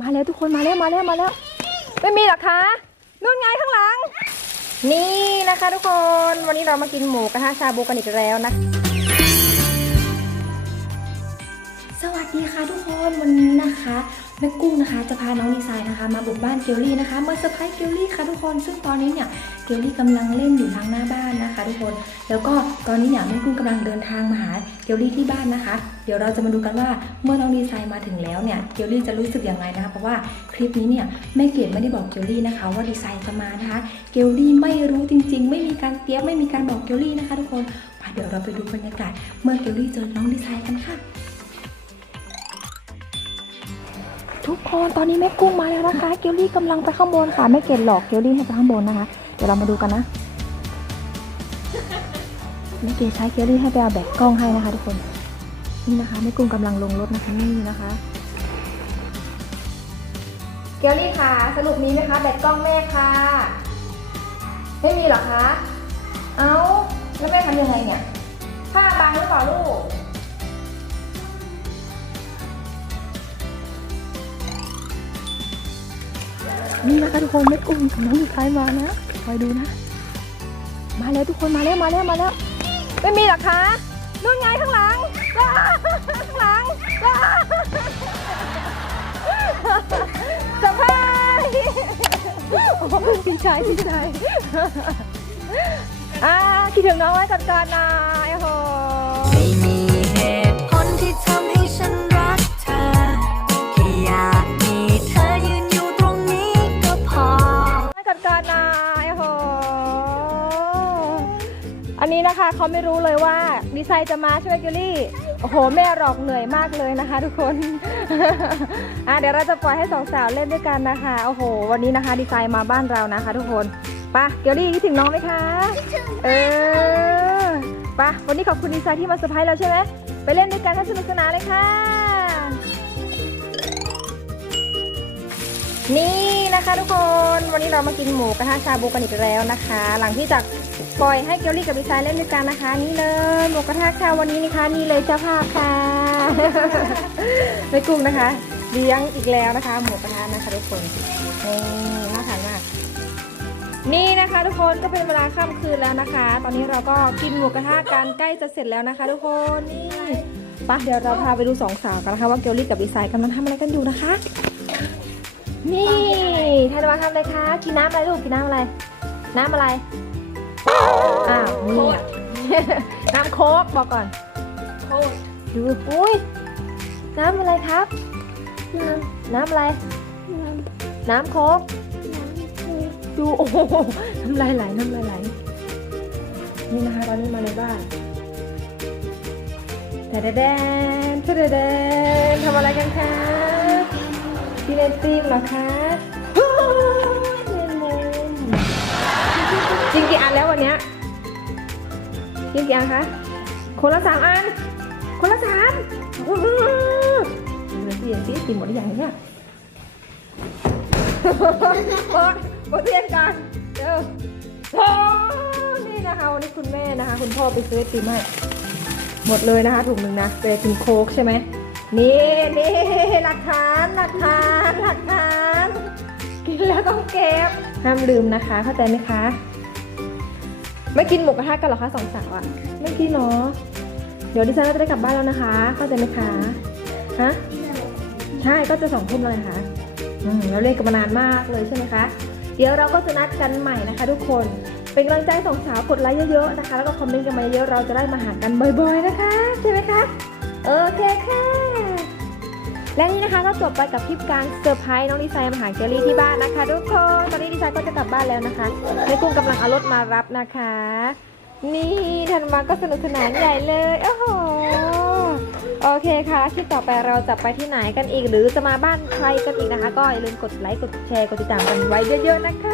มาแล้วทุกคนมาแล้วมาแล้วมาแล้ว ไม่มีหรอคะนู่นไงข้างหลัง นี่นะคะทุกคนวันนี้เรามากินหมูกระทะชาบูกันอีกแล้วนะ สวัสดีค่ะทุกคนวันนี้นะคะแม่กุ้งนะคะจะพาน้องดีไซน์นะคะ มาบุกบ้านเกลลี่นะคะมาเซอร์ไพรส์เกลลี่ค่ะทุกคน ซึ่งตอนนี้เนี่ยเกลลี่กำลังเล่นอยู่ทางหน้าบ้านนะคะ ทุกคน แล้วก็ตอนนี้เนี่ยแม่กุ้งกำลังเดินทางมาหาเกลลี่ที่บ้านนะคะ เดี๋ยวเราจะมาดูกันว่าเมื่อน้องดีไซน์มาถึงแล้วเนี่ยเกลลี่จะรู้สึกอยังไงนะคะเพราะว่าคลิปนี้เนี่ยแม่เกดไม่ได้บอกเกลลี่นะคะ ว่าดีไซน์จะมานะคะเกลลี่ไม่รู้จริง ๆ ไม่มีการเตรียไม่มีการบอกเกลลี่นะคะ ทุกคนเดี๋ยวเราไปดูบรรยากาศเมื่อเกลลี่เจอน้องดีไซน์กันค่ะ ทุกคนตอนนี้แม่กุ้งมาแล้วนะคะ เกลลี่กำลังไปข้างบนค่ะแม่เกดหลอกเกลลี่ให้ไปข้างบนนะคะ เดี๋ยวเรามาดูกันนะแม่เกดใช้เกลลี่ให้ไปเอาแบกกล้องให้นะคะ ทุกคน นี่นะคะแม่กุ้งกำลังลงรถนะคะนี่นะคะ เกลลี่ค่ะ สรุปมีไหมคะแบกกล้องแม่ค่ะ ไม่มีหรอคะ เอ้าแล้วแม่ทำยังไงเนี่ยผ้าบางหรือเปล่าลูก นี่นะคะทุกคนแม่กุ้งน้องดีไซน์มานะคอยดูนะ มาแล้วทุกคนมาแล้วมาแล้วมาแล้ว ไม่มีหรอคะนู่นไงข้างหลังข้างหลังว้าสะพายพี่ชายพี่ชายอ่าคิดถึงน้องไว้ก่อนก่อนนะโอ้โห เขาไม่รู้เลยว่าดีไซน์จะมาใช่ไหมกิลลี่ โอ้โห แม่หลอกเหนื่อยมากเลยนะคะ ทุกคน อะเดี๋ยวเราจะปล่อยให้สองสาวเล่นด้วยกันนะคะ โอ้โห วันนี้นะคะ ดีไซน์มาบ้านเรานะคะ ทุกคนไปะเกลลี่คิดถึงน้องไหมคะ เออไปะวันนี้ขอบคุณดีไซน์ที่มาเซอร์ไพรส์เราใช่ไหมไปเล่นด้วยกันให้สนุกสนานเลยค่ะ นี่ นะคะทุกคนวันนี้เรามากินหมูกระทะชาบูกันอีกแล้วนะคะ หลังที่จากปล่อยให้เกลลี่กับดีไซน์เล่นด้วยกันนะคะ นี่เลยหมูกระทะค่ะวันนี้นะคะนี่เลยเจ้าภาพค่ะไม่กุ้งนะคะ เลี้ยงอีกแล้วนะคะ หมูกระทะนะคะทุกคนนี่น่าทานมากนี่นะคะทุกคนก็เป็นเวลาค่ำคืนแล้วนะคะ ตอนนี้เราก็กินหมูกระทะกันใกล้จะเสร็จแล้วนะคะ ทุกคนนี่ไปะเดี๋ยวเราพาไปดูสองสาวกันนะคะว่าเกลลี่กับดีไซน์กำลังทำอะไรกันอยู่นะคะ นี่ธันวาทำอะไรคะ กินน้ำอะไรลูก กินน้ำอะไร น้ำอะไร อ้าวนี่อะน้ำโค้กบอกก่อนโค้กดูอุ้ย น้ำอะไรครับ น้ำน้ำอะไร น้ำโค้กดูโอ้โหน้ำลายไหลน้ำลายไหลนี่นะคะตอนนี้มาในบ้านแต่แดนแต่แดนทำอะไรกันคะ กินไอติมเหรอคะโอ้ยเล่นมุมกินกี่อันแล้ววันเนี้ยกินกี่อันคะ คนละสามอัน คนละสามอื้อหือดูเลยสิสิกินหมดหรือยังเนี่ยเปิดเปิดเทียนกันเร็วโอ้นี่นะคะวันนี้คุณแม่นะคะ คุณพ่อไปซื้อไอติมให้หมดเลยนะคะถุงหนึ่งนะเป็นไอติมโค้กใช่ไหม นี่นี่หลักฐานหลักฐานหลักฐานกินแล้วต้องเก็บห้ามลืมนะคะ เข้าใจไหมคะไม่กินหมูกระทะกันหรอคะสองสาวอะไม่กินเนาะเดี๋ยวดิฉันก็จะได้กลับบ้านแล้วนะคะ เข้าใจไหมคะฮะใช่ก็จะสองทุ่มแล้วไงคะอืมเราเล่นกันมานานมากเลยใช่ไหมคะ เดี๋ยวเราก็จะนัดกันใหม่นะคะ ทุกคนเป็นกำลังใจสองสาวกดไลค์เยอะๆนะคะ แล้วก็คอมเมนต์กันมาเยอะๆเราจะได้มาหากันบ่อย ๆ นะคะ ใช่ไหมคะโอเคค่ะ และนี่นะคะก็จบไปกับคลิปการเซอร์ไพรส์น้องดีไซน์มาหาเจอรี่ที่บ้านนะคะทุกคนตอนนี้ดีไซน์ก็จะกลับบ้านแล้วนะคะแม่กุ้งกำลังเอารถมารับนะคะ นี่ทันมาก็สนุกสนานใหญ่เลยโอ้โหโอเคค่ะคลิปต่อไปเราจะไปที่ไหนกันอีก หรือจะมาบ้านใครกันอีกนะคะ ก็อย่าลืมกดไลค์กดแชร์กดติดตามกันไว้เยอะๆนะคะ